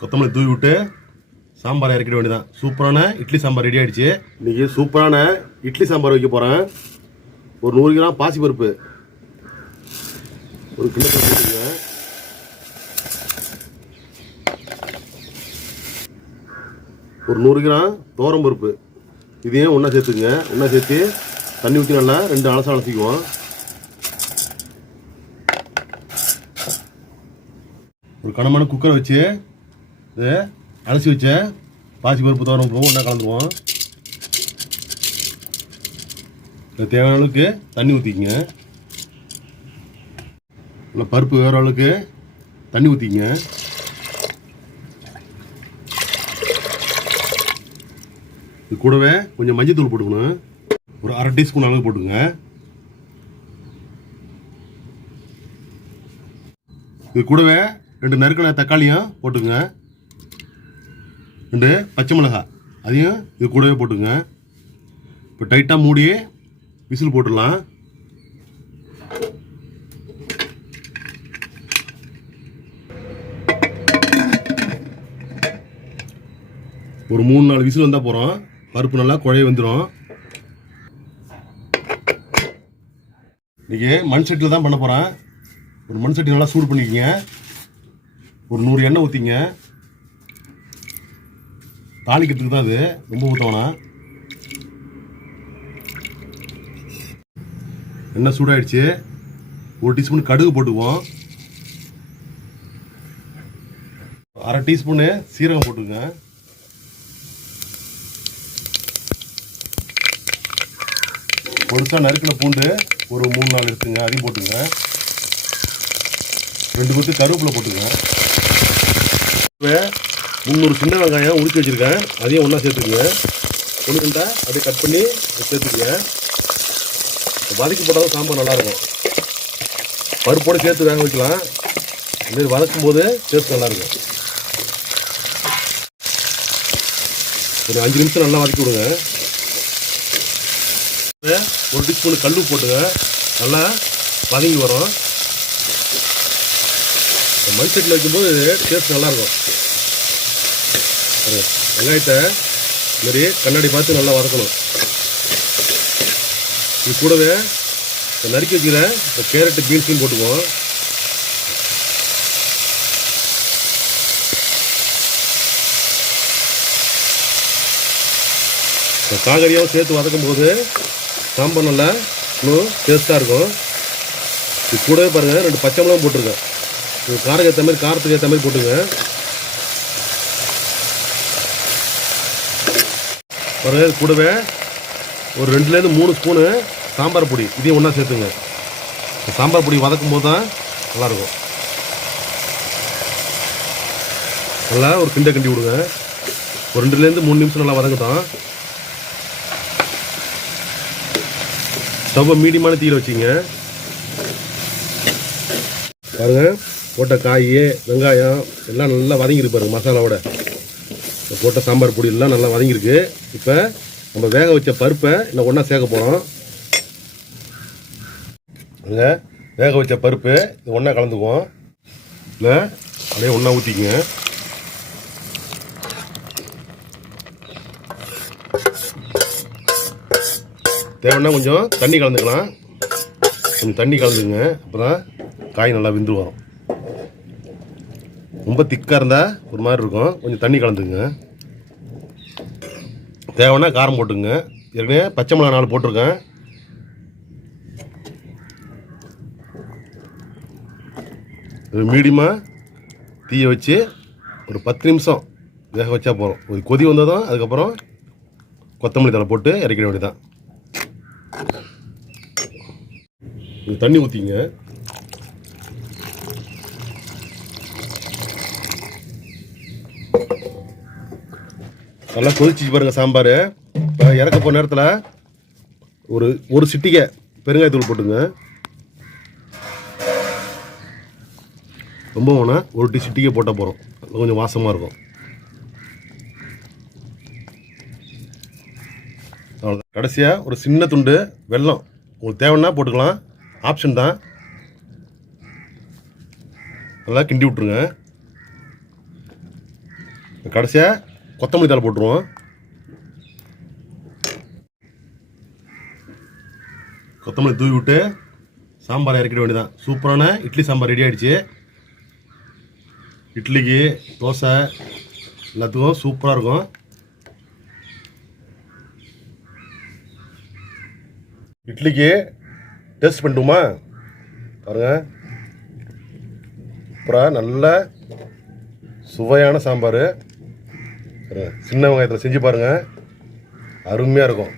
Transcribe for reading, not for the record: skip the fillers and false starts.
கொத்தமல்லி தூவி விட்டு சாம்பார் இறக்கிட வேண்டியதான். சூப்பரான இட்லி சாம்பார் ரெடி ஆகிடுச்சு. இன்றைக்கி சூப்பரான இட்லி சாம்பார் வைக்க போகிறேன். ஒரு 100 கிராம் பாசிப்பருப்பு ஒரு கிண்ணத்தில் போட்டுங்க. ஒரு 100 கிராம் துவரம்பருப்பு இதையும் ஒன்றா சேர்த்துக்குங்க. ஒன்றா சேர்த்து தண்ணி ஊற்றி நல்லா 2 அலசம் அலசிக்குவோம். ஒரு கனமான குக்கரை வச்சு இது அலசி வச்ச பாசிப்பருப்பு துவரம்பருப்பு ஒன்றா கலந்துருவோம். இது தேவையான அளவுக்கு தண்ணி ஊற்றிக்கங்க. இல்லை பருப்பு வேற அளவுக்கு தண்ணி ஊற்றிக்கங்க. இது கூடவே கொஞ்சம் மஞ்சள் தூள் போட்டுக்கணும். ஒரு 1/2 டீஸ்பூன் அளவு போட்டுங்க. இது கூடவே 2 நறுக்கின தக்காளியும் போட்டுங்க. 2 பச்சை மிளகாய் அதையும் இது கூடவே போட்டுங்க. இப்போ டைட்டாக மூடி விசில் போட்டுடலாம். ஒரு 3-4 விசில் வந்தால் போகிறோம். பருப்பு நல்லா குழைய வந்துடும். இன்றைக்கி மண் சட்டியில் தான் பண்ண போகிறேன். ஒரு மண் சட்டி நல்லா சூடு பண்ணிக்கங்க. ஒரு 100 எண்ணெய் ஊற்றிங்க. தாளிக்கிறதுக்கு தான் அது, ரொம்ப ஊற்ற வேணாம். எண்ணெய் சூடாகிடுச்சு. 1 டீஸ்பூன் கடுகு போட்டுக்குவோம். 1/2 டீஸ்பூனு சீரகம் போட்டுங்க. பொருசாக நறுக்கின பூண்டு ஒரு 3-4 எடுத்துங்க, அதையும் போட்டுங்க. 2 கொத்து கருவேப்பிலை போட்டுங்க. 300 சின்ன வெங்காயம் உரிச்சு வச்சுருக்கேன், அதையும் ஒன்றா சேர்த்துக்குங்க. ஒன்று 2 அப்படியே கட் பண்ணி சேர்த்துக்குங்க. வதக்கி போட்டாலும் சாம்பார் நல்லாயிருக்கும். பருப்போடு சேர்த்து வேக வைக்கலாம். இதுமாரி வதக்கும் போது டேஸ்ட் நல்லாயிருக்கும். ஒரு 5 நிமிஷம் நல்லா வதக்கி விடுங்க. 1 டீஸ்பூன் கல் போட்டுங்க. நல்லா வதங்கி வரும். மண் சட்டியில் வைக்கும்போது டேஸ்ட் நல்லாயிருக்கும். வெங்காயத்தை இதுமாரி கண்ணாடி பார்த்து நல்லா வதக்கணும். இது கூடவே நறுக்கி வைக்கிற கேரட்டு பீன்ஸையும் போட்டுக்குவோம். காய்கறியாகவும் சேர்த்து வதக்கும் போது சாம்பார் நல்லா இன்னும் டேஸ்ட்டாக இருக்கும். இது கூடவே பாருங்கள் 2 பச்சை மிளகாய் போட்டிருக்கேன். இது காரத்துக்கு ஏற்ற மாதிரி போட்டுங்க. பாருங்கள், இது கூடவே ஒரு 2லேருந்து 3 ஸ்பூனு சாம்பார் பொடி இதையும் ஒன்றா சேர்த்துங்க. சாம்பார் பொடி வதக்கும் போது தான் நல்லாயிருக்கும். நல்லா ஒரு கிண்டி விடுங்க. ஒரு 2லேருந்து 3 நிமிஷம் நல்லா வதங்கட்டும். ஸ்டவ்வை மீடியமான தீயில் வச்சிங்க. பாருங்கள், போட்ட காய் வெங்காயம் எல்லாம் நல்லா வதங்கிருக்கு பாருங்கள். மசாலாவோட போட்ட சாம்பார் பொடி எல்லாம் நல்லா வதங்கிருக்கு. இப்போ நம்ம வேக வச்ச பருப்பை இன்னும் ஒன்றா சேர்க்க போகிறோம். அங்கே வேக வச்ச பருப்பு இது ஒன்றா கலந்துக்குவோம். இல்லை அப்படியே ஒன்றா ஊற்றிக்குங்க. தேவைன்னா கொஞ்சம் தண்ணி கலந்துக்கலாம். கொஞ்சம் தண்ணி கலந்துங்க. அப்போ தான் காய் நல்லா வெந்து வரும். ரொம்ப திக்காக இருந்தால் ஒரு மாதிரி இருக்கும். கொஞ்சம் தண்ணி கலந்துங்க. தேவைன்னா காரம் போட்டுங்க. ஏற்கனவே பச்சை மிளகா 4 போட்டிருக்கேன். மீடியமாக தீயை வச்சு ஒரு 10 நிமிஷம் வேக வச்சா போகிறோம். ஒரு கொதி வந்ததும் அதுக்கப்புறம் கொத்தமல்லி தழை போட்டு இறக்கிட வேண்டியதான். தண்ணி ஊற்றிங்க. நல்லா கொதிச்சு பாருங்கள் சாம்பார். இறக்க போகிற நேரத்தில் ஒரு சிட்டிகை பெருங்காயத்தூள் போட்டுங்க. ரொம்ப வேணால் 1 சிட்டிகை போட்டால் போகிறோம். கொஞ்சம் வாசமாக இருக்கும். அவ்வளோதான். கடைசியாக ஒரு சின்ன துண்டு வெல்லம் உங்களுக்கு தேவைன்னா போட்டுக்கலாம், ஆப்ஷன் தான். நல்லா கிண்டி விட்ருங்க. கடைசியாக கொத்தமல்லி தழை போட்டுருவோம். கொத்தமல்லி தூவி விட்டு சாம்பார் இறக்கிட வேண்டியதான். சூப்பரான இட்லி சாம்பார் ரெடி ஆகிடுச்சு. இட்லிக்கு தோசை எல்லாத்துக்கும் சூப்பராக இருக்கும். இட்லிக்கு டேஸ்ட் பண்ணிட்டுமா பாருங்கள். சூப்பராக நல்ல சுவையான சாம்பார். சின்ன வெங்காயத்தில் செஞ்சு பாருங்கள், அருமையாக இருக்கும்.